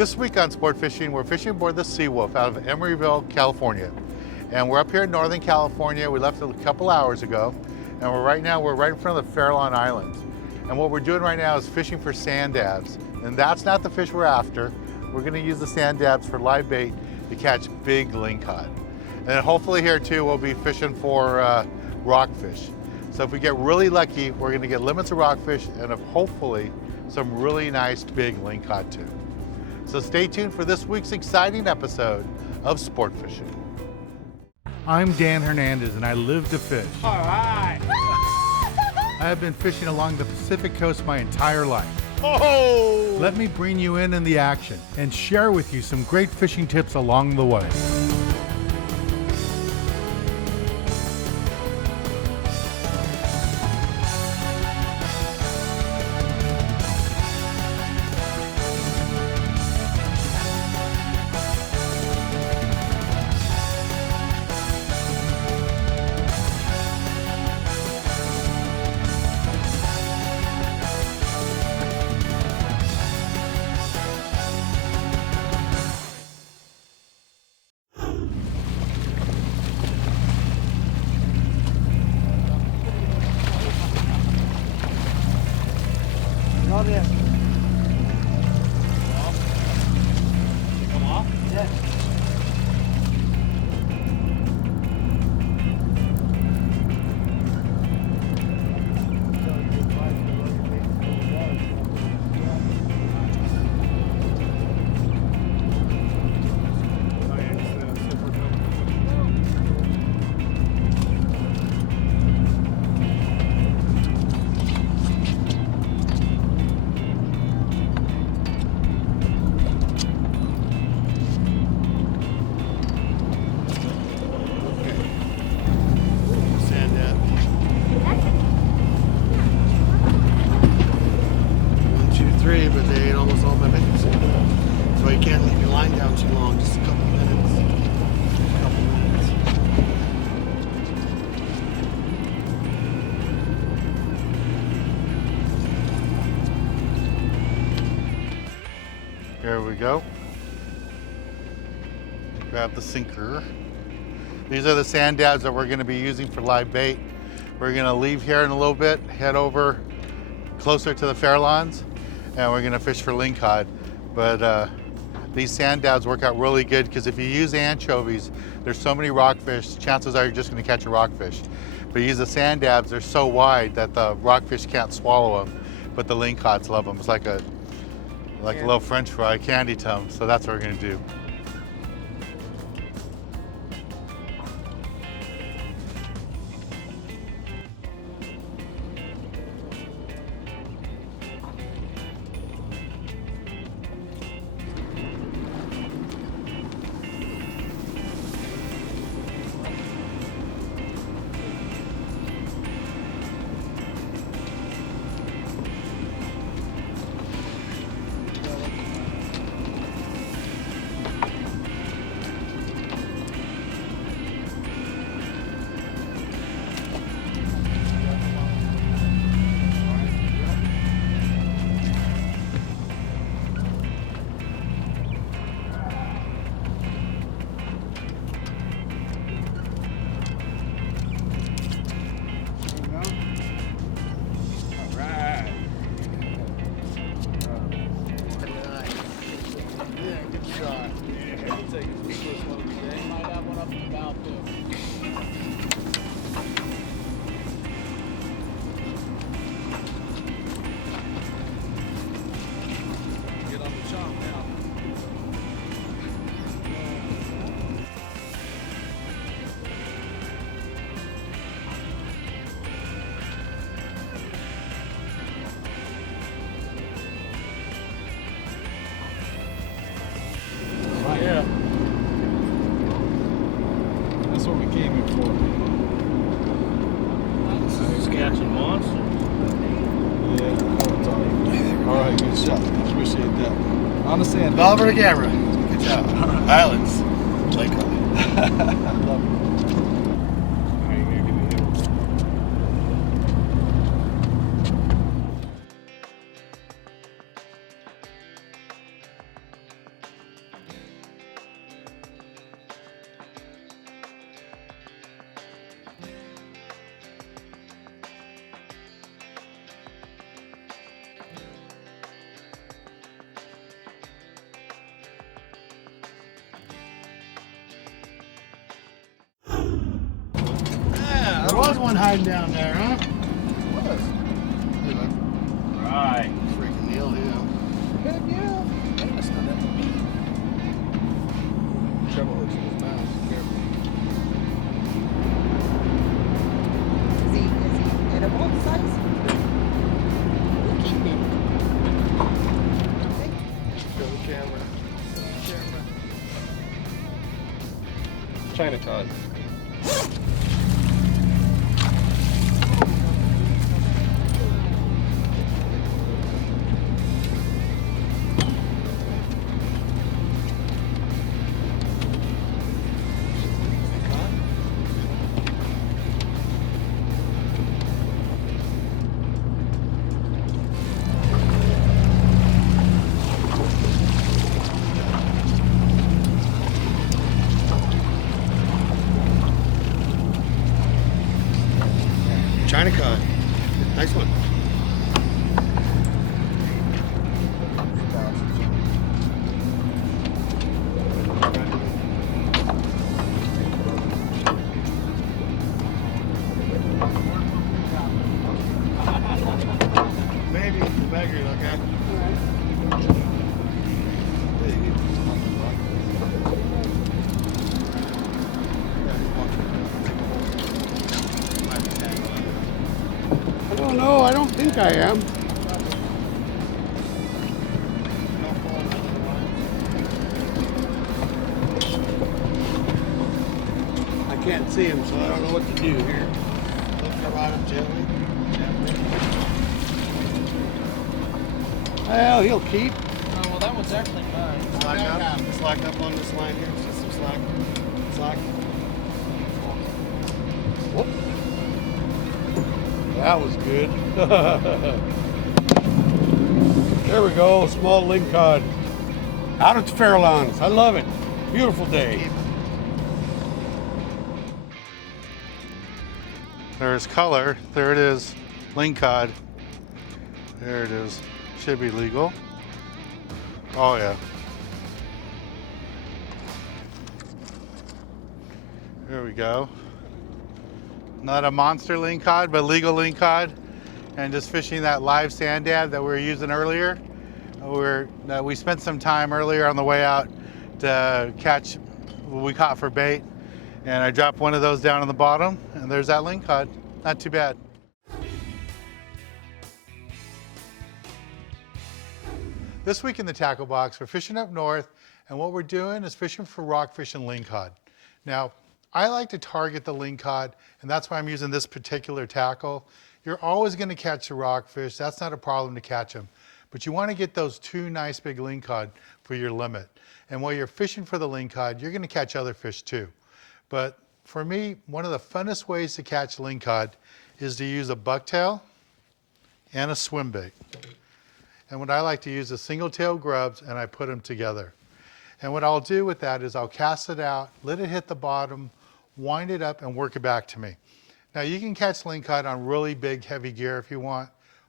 This week on Sport Fishing, we're fishing aboard the Seawolf out of Emeryville, California. And we're up here in Northern California. We left a couple hours ago. And right now we're right in front of the Farallon Islands. And what we're doing right now is fishing for sand dabs. And that's not the fish we're after. We're gonna use the sand dabs for live bait to catch big lingcod. And then hopefully here too, we'll be fishing for rockfish. So if we get really lucky, we're gonna get limits of rockfish and hopefully some really nice big lingcod too. So stay tuned for this week's exciting episode of Sport Fishing. I'm Dan Hernandez and I live to fish. All right. I have been fishing along the Pacific coast my entire life. Oh! Let me bring you in the action and share with you some great fishing tips along the way. Come off? Yeah. But they ate almost all my baits. So you can't leave your line down too long, just a couple minutes. Here we go. Grab the sinker. These are the sand dabs that we're going to be using for live bait. We're going to leave here in a little bit, head over closer to the Farallons, and we're going to fish for lingcod. But these sand dabs work out really good because if you use anchovies, there's so many rockfish, chances are you're just going to catch a rockfish. But you use the sand dabs, they're so wide that the rockfish can't swallow them, but the lingcods love them. It's like a little French fry, candy to them. So that's what we're going to do. Yeah. That's what we came here for. He's catching monsters. Yeah, all right, good shot. Appreciate that. On the sand. All over the camera. Good job. Islands. Lingcod. Love it. one hiding down there, huh? Right. Freaking Neil, yeah. Heck yeah. Man, that's not that meat. Treble hooks in his mouth. Careful. Is he edible size? We'll keep him. Okay. Show the camera. China cod. China cod. Nice one. Maybe the bagger, okay? I don't know. I don't think I am. I can't see him, so I don't know what to do here. Look around him gently. Well, he'll keep. Oh, well, that one's actually mine. Slack up on this line here. Just some slack. Slack. Whoop. That was good. There we go, small lingcod. Out at the Farallon Islands. I love it. Beautiful day. There's color. There it is. Lingcod. There it is. Should be legal. Oh yeah. There we go. Not a monster lingcod, but legal lingcod. And just fishing that live sand dab that we were using earlier. We spent some time earlier on the way out to catch what we caught for bait. And I dropped one of those down on the bottom, and there's that lingcod. Not too bad. This week in the tackle box, we're fishing up north, and what we're doing is fishing for rockfish and lingcod. Now, I like to target the lingcod, and that's why I'm using this particular tackle. You're always going to catch the rockfish. That's not a problem to catch them. But you want to get those two nice big lingcod for your limit. And while you're fishing for the lingcod, you're going to catch other fish too. But for me, one of the funnest ways to catch lingcod is to use a bucktail and a swim bait. And what I like to use is single tail grubs, and I put them together. And what I'll do with that is I'll cast it out, let it hit the bottom, wind it up, and work it back to me. Now you can catch lingcod on really big heavy gear if you want,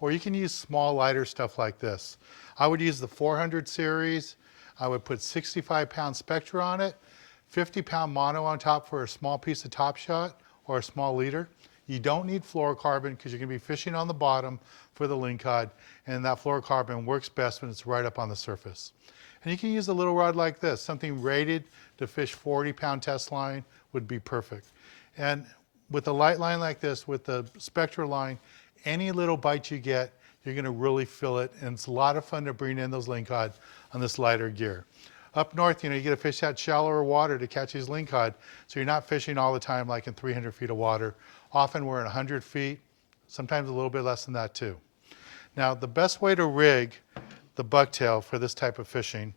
or you can use small lighter stuff like this. I would use the 400 series. I would put 65-pound Spectra on it, 50-pound mono on top for a small piece of top shot or a small leader. You don't need fluorocarbon because you're going to be fishing on the bottom for the lingcod, and that fluorocarbon works best when it's right up on the surface. And you can use a little rod like this. Something rated to fish 40-pound test line would be perfect. And with a light line like this, with the Spectra line, any little bite you get, you're going to really feel it, and it's a lot of fun to bring in those lingcod on this lighter gear. Up north, you know, you get to fish that shallower water to catch these lingcod, so you're not fishing all the time like in 300 feet of water. Often we're in 100 feet, sometimes a little bit less than that too. Now, the best way to rig the bucktail for this type of fishing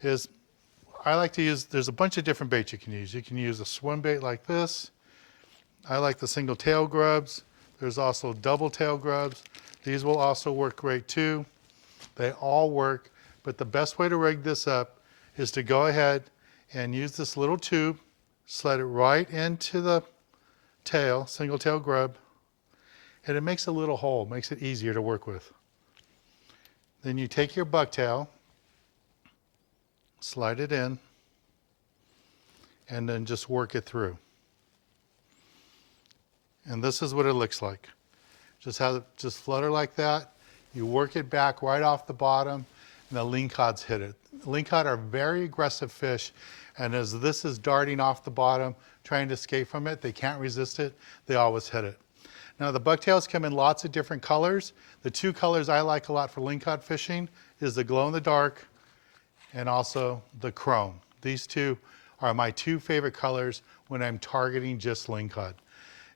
is, I like to use, there's a bunch of different baits you can use. You can use a swim bait like this. I like the single tail grubs. There's also double tail grubs. These will also work great too. They all work, but the best way to rig this up is to go ahead and use this little tube, slide it right into the tail, single tail grub, and it makes a little hole, makes it easier to work with. Then you take your bucktail, slide it in, and then just work it through. And this is what it looks like. Just flutter like that. You work it back right off the bottom, and the lingcods hit it. Lingcod are very aggressive fish, and as this is darting off the bottom, trying to escape from it, they can't resist it. They always hit it. Now the bucktails come in lots of different colors. The two colors I like a lot for lingcod fishing is the glow in the dark and also the chrome. These two are my two favorite colors when I'm targeting just lingcod.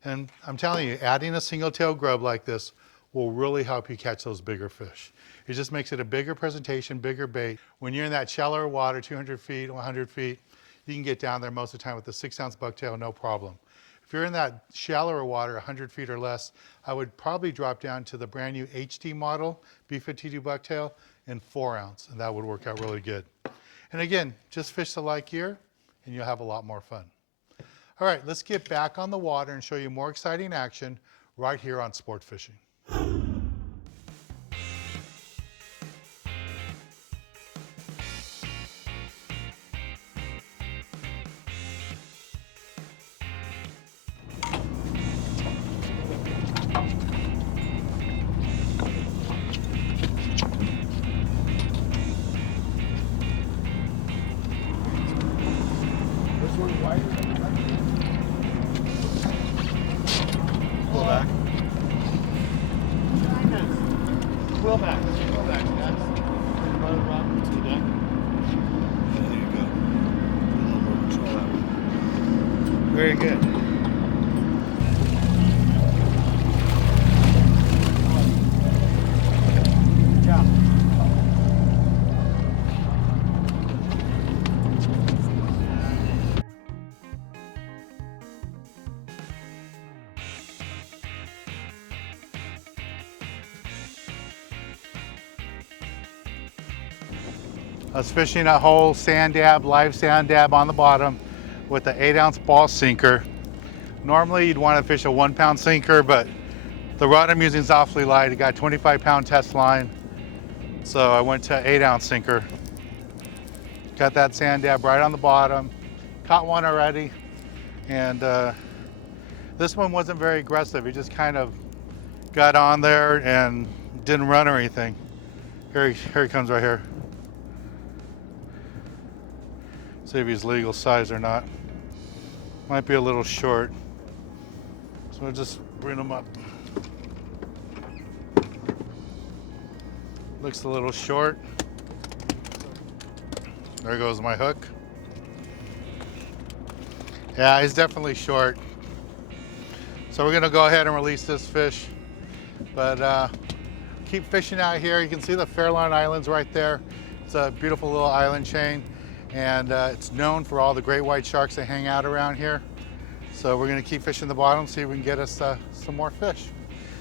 And I'm telling you, adding a single tail grub like this will really help you catch those bigger fish. It just makes it a bigger presentation, bigger bait. When you're in that shallower water, 200 feet, 100 feet, you can get down there most of the time with a 6-ounce bucktail, no problem. If you're in that shallower water, 100 feet or less, I would probably drop down to the brand new HD model, B52 Bucktail, in 4-ounce, and that would work out really good. And again, just fish the light gear, and you'll have a lot more fun. All right, let's get back on the water and show you more exciting action right here on Sport Fishing. Pull back. Pull back. Pull back. That's another rock to the deck. Yeah, there you go. A little more control that way. Very good. Good job. I was fishing a whole sand dab, live sand dab on the bottom with an 8-ounce ball sinker. Normally you'd want to fish a 1-pound sinker, but the rod I'm using is awfully light. It got a 25-pound test line, so I went to 8-ounce sinker. Got that sand dab right on the bottom. Caught one already, and this one wasn't very aggressive. He just kind of got on there and didn't run or anything. Here he comes right here. See if he's legal size or not. Might be a little short. So we'll just bring him up. Looks a little short. There goes my hook. Yeah, he's definitely short. So we're gonna go ahead and release this fish. But keep fishing out here. You can see the Farallon Islands right there. It's a beautiful little island chain. And it's known for all the great white sharks that hang out around here. So we're gonna keep fishing the bottom, see if we can get us some more fish.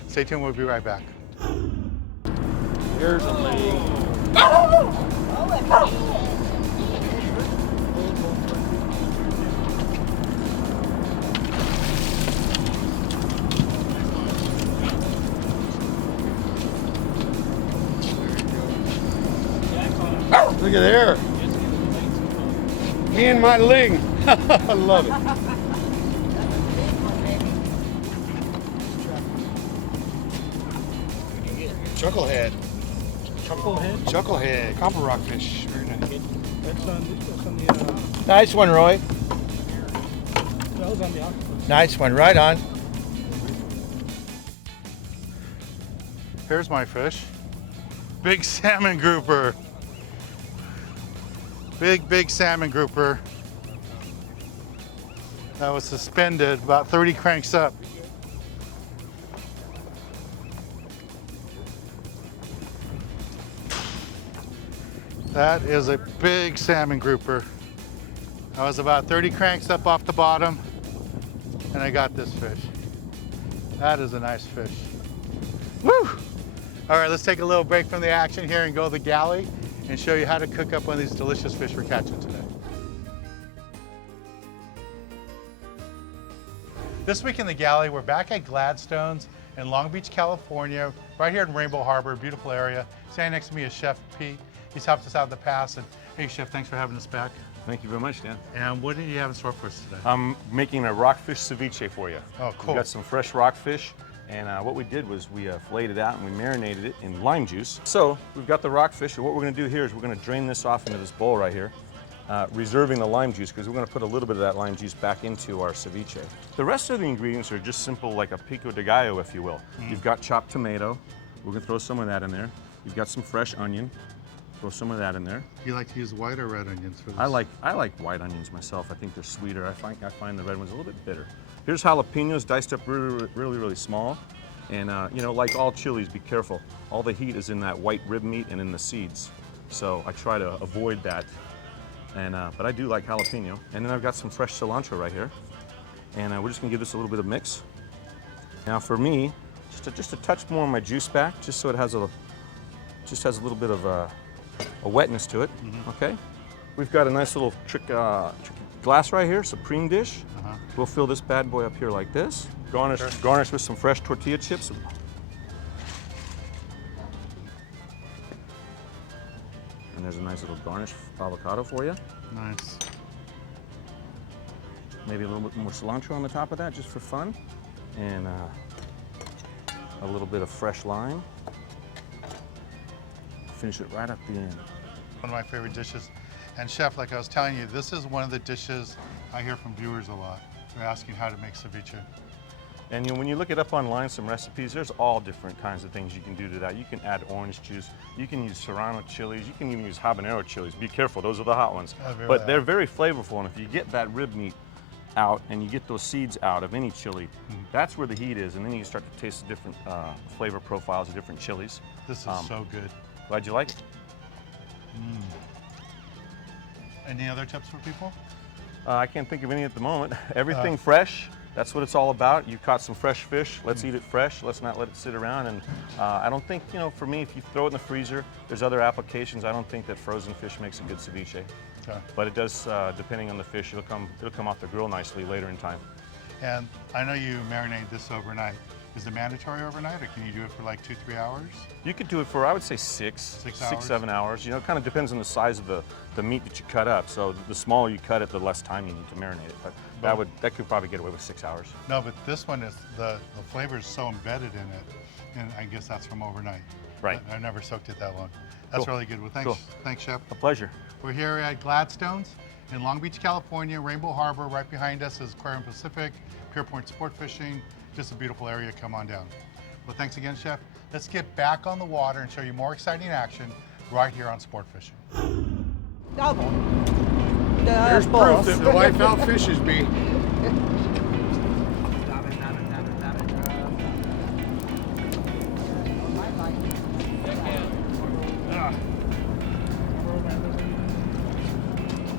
Stay tuned, we'll be right back. Here's a ling. Look at there. Me and my ling. I love it. Chucklehead. Chucklehead? Chucklehead. Copper rockfish. Very nice. That's on the, Nice one, Roy. that was on the octopus. Nice one. Right on. Here's my fish. Big salmon grouper. Big salmon grouper. That was suspended, about 30 cranks up. That is a big salmon grouper. I was about 30 cranks up off the bottom, and I got this fish. That is a nice fish. Woo! All right, let's take a little break from the action here and go to the galley and show you how to cook up one of these delicious fish we're catching today. This week in the galley, we're back at Gladstone's in Long Beach, California, right here in Rainbow Harbor, beautiful area. Standing next to me is Chef Pete. He's helped us out in the past. And hey, Chef, thanks for having us back. Thank you very much, Dan. And what do you have in store for us today? I'm making a rockfish ceviche for you. Oh, cool. We've got some fresh rockfish, and what we did was we filleted it out and we marinated it in lime juice. So we've got the rockfish, and what we're gonna do here is we're gonna drain this off into this bowl right here, reserving the lime juice because we're gonna put a little bit of that lime juice back into our ceviche. The rest of the ingredients are just simple, like a pico de gallo, if you will. You've got chopped tomato. We're gonna throw some of that in there. You've got some fresh onion. Throw some of that in there. You like to use white or red onions for this? I like white onions myself. I think they're sweeter. I find the red ones a little bit bitter. Here's jalapenos diced up really small. And you know, like all chilies, be careful. All the heat is in that white rib meat and in the seeds. So I try to avoid that. And but I do like jalapeno. And then I've got some fresh cilantro right here. And we're just gonna give this a little bit of mix. Now for me, just a touch more on my juice back, just so it has a little bit of a wetness to it, okay? We've got a nice little trick glass right here, supreme dish. We'll fill this bad boy up here like this. Garnish with some fresh tortilla chips. And there's a nice little garnish avocado for you. Nice. Maybe a little bit more cilantro on the top of that, just for fun. And a little bit of fresh lime. Finish it right at the end. One of my favorite dishes. And Chef, like I was telling you, this is one of the dishes I hear from viewers a lot. They're asking how to make ceviche. And you know, when you look it up online, some recipes, there's all different kinds of things you can do to that. You can add orange juice, you can use serrano chilies, you can even use habanero chilies. Be careful, those are the hot ones. But they're very flavorful, and if you get that rib meat out and you get those seeds out of any chili, that's where the heat is, and then you can start to taste the different flavor profiles of different chilies. This is so good. Glad you like it. Any other tips for people? I can't think of any at the moment. Everything fresh, that's what it's all about. You caught some fresh fish, let's eat it fresh, let's not let it sit around. And I don't think, you know, for me, if you throw it in the freezer, there's other applications. I don't think that frozen fish makes a good ceviche. Okay. But it does, depending on the fish, it'll come off the grill nicely later in time. And I know you marinate this overnight. Is it mandatory overnight, or can you do it for like 2-3 hours? You could do it for, I would say, 7 hours. You know, it kind of depends on the size of the meat that you cut up. So the smaller you cut it, the less time you need to marinate it. But that could probably get away with 6 hours. No, but this one is, the flavor is so embedded in it, and I guess that's from overnight. Right. I've never soaked it that long. That's Cool. really good. Well, thanks, Cool. Thanks, Chef. A pleasure. We're here at Gladstone's in Long Beach, California, Rainbow Harbor. Right behind us is Aquarium Pacific, Pier Point Sport Fishing. Just a beautiful area. Come on down. Well, thanks again, Chef. Let's get back on the water and show you more exciting action right here on Sport Fishing. Double. There's proof that the wife outfishes me.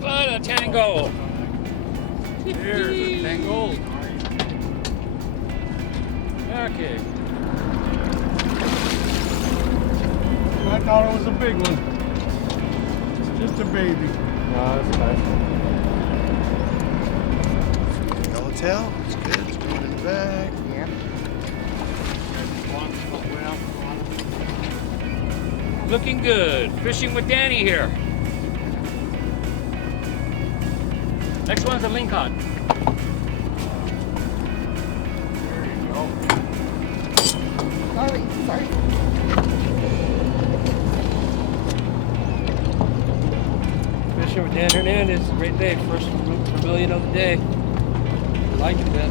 What a tango! Here's a tango. Okay. I thought it was a big one. It's just a baby. No, that's nice. Yellowtail, it's good. It's good in the bag. Yeah. Looking good. Fishing with Danny here. Next one's a Lingcod. Sorry. Fishing with Dan Hernandez. It's a great day. First vermilion of the day. I like it, man.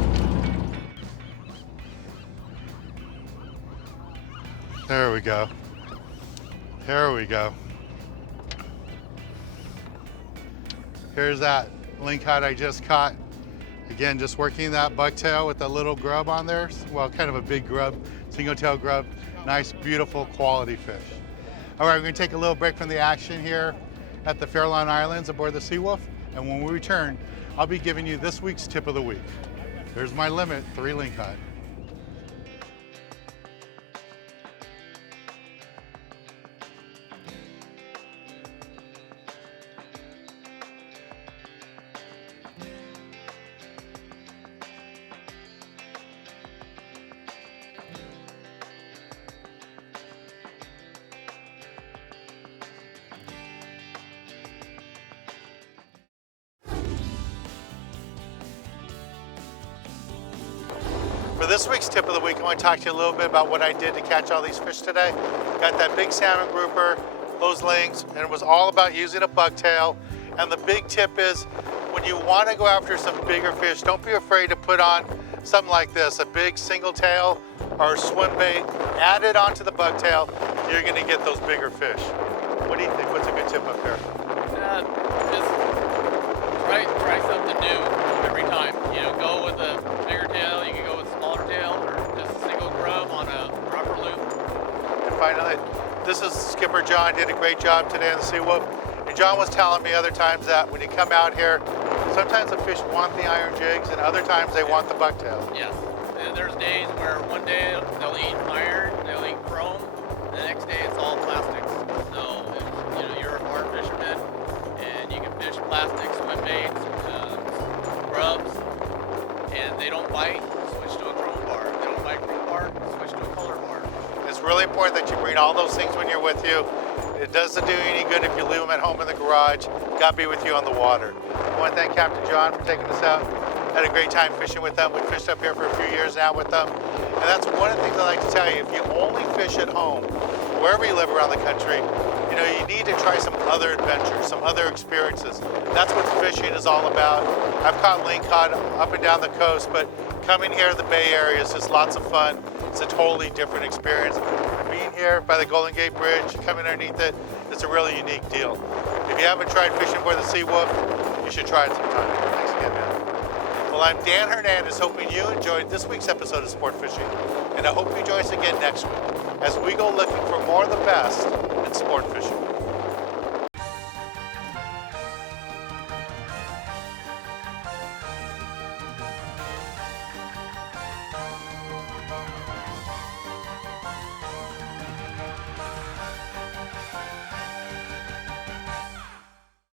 There we go. There we go. Here's that lingcod I just caught. Again, just working that bucktail with a little grub on there. Well, kind of a big grub, single tail grub. Nice, beautiful, quality fish. All right, we're gonna take a little break from the action here at the Farallon Islands aboard the Seawolf. And when we return, I'll be giving you this week's tip of the week. There's my limit, 3 lingcod. For this week's tip of the week, I want to talk to you a little bit about what I did to catch all these fish today. Got that big salmon grouper, those lings, and it was all about using a bucktail. And the big tip is when you want to go after some bigger fish, don't be afraid to put on something like this, a big single tail or a swim bait, add it onto the bucktail, you're going to get those bigger fish. What do you think? What's a good tip up here? Just try something new every time. You know, go with a bigger tail, you can go with a smaller tail, or just a single grub on a rubber loop. And finally, this is Skipper John, did a great job today on the Sea Wolf. And John was telling me other times that when you come out here, sometimes the fish want the iron jigs and other times they want the bucktail. Yes. And there's days where one day they'll eat iron, they'll eat chrome, and the next day it's all plastics. So if you know you're a bar fisherman and you can fish plastic swim baits, grubs, and they don't bite, switch to a chrome bar. If they don't bite chrome bar, switch to a color bar. It's really important that you bring all those things when you're with you. It doesn't do you any good if you leave them at home in the garage. Got to be with you on the water. I want to thank Captain John for taking us out. Had a great time fishing with them. We fished up here for a few years now with them. And that's one of the things I like to tell you. If you only fish at home, wherever you live around the country, you know, you need to try some other adventures, some other experiences. That's what fishing is all about. I've caught lingcod up and down the coast, but coming here to the Bay Area is just lots of fun. It's a totally different experience. Being here by the Golden Gate Bridge, coming underneath it, it's a really unique deal. If you haven't tried fishing for the Sea Wolf, you should try it sometime. Thanks again, man. Well, I'm Dan Hernandez, hoping you enjoyed this week's episode of Sport Fishing, and I hope you join us again next week as we go looking for more of the best in sport fishing.